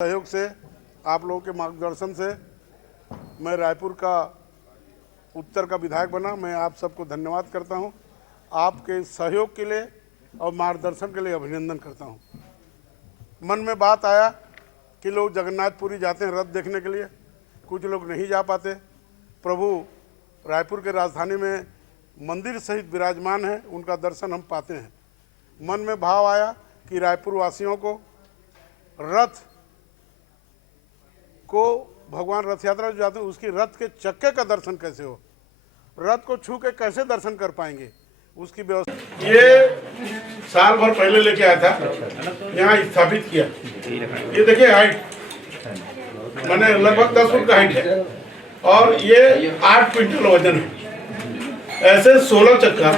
सहयोग से, आप लोगों के मार्गदर्शन से मैं रायपुर का उत्तर का विधायक बना। मैं आप सबको धन्यवाद करता हूं, आपके सहयोग के लिए और मार्गदर्शन के लिए अभिनंदन करता हूं। मन में बात आया कि लोग जगन्नाथपुरी जाते हैं रथ देखने के लिए, कुछ लोग नहीं जा पाते। प्रभु रायपुर के राजधानी में मंदिर सहित विराजमान है, उनका दर्शन हम पाते हैं। मन में भाव आया कि रायपुर वासियों को रथ को भगवान रथ यात्रा जो जाते हैं उसकी रथ के चक्के का दर्शन कैसे हो, रथ को छू के कैसे दर्शन कर पाएंगे, उसकी व्यवस्था। ये साल भर पहले लेके आया था, यहाँ स्थापित किया। ये देखिए हाइट मैंने लगभग 10 फुट का हाइट है और ये 8 क्विंटल वजन है। ऐसे 16 चक्का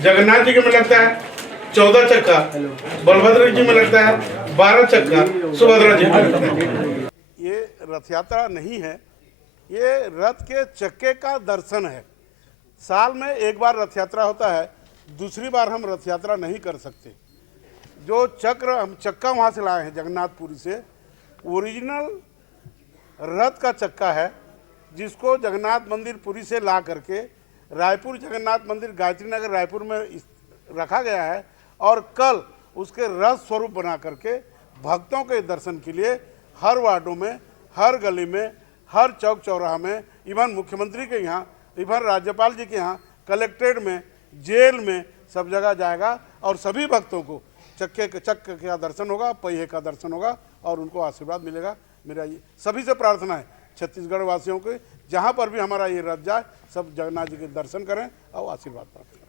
जगन्नाथ जी के में लगता है, 14 चक्का बलभद्र जी में लगता है, 12 चक्का सुभद्रा जी में लगता है। ये रथ यात्रा नहीं है, ये रथ के चक्के का दर्शन है। साल में एक बार रथ यात्रा होता है, दूसरी बार हम रथ यात्रा नहीं कर सकते। जो चक्र हम चक्का वहाँ से लाए हैं जगन्नाथपुरी से, ओरिजिनल रथ का चक्का है, जिसको जगन्नाथ मंदिर पुरी से ला करके रायपुर जगन्नाथ मंदिर गायत्री नगर रायपुर में रखा गया है और कल उसके रथ स्वरूप बना करके भक्तों के दर्शन के लिए हर वार्डों में, हर गली में, हर चौक चौराहा में, इवन मुख्यमंत्री के यहाँ, इवन राज्यपाल जी के यहाँ, कलेक्ट्रेट में, जेल में, सब जगह जाएगा और सभी भक्तों को चक्के का दर्शन होगा, पहिए का दर्शन होगा और उनको आशीर्वाद मिलेगा। मेरा ये सभी से प्रार्थना है, छत्तीसगढ़ वासियों के जहाँ पर भी हमारा ये रथ जाए, सब जगन्नाथ जी के दर्शन करें और आशीर्वाद प्राप्त करें।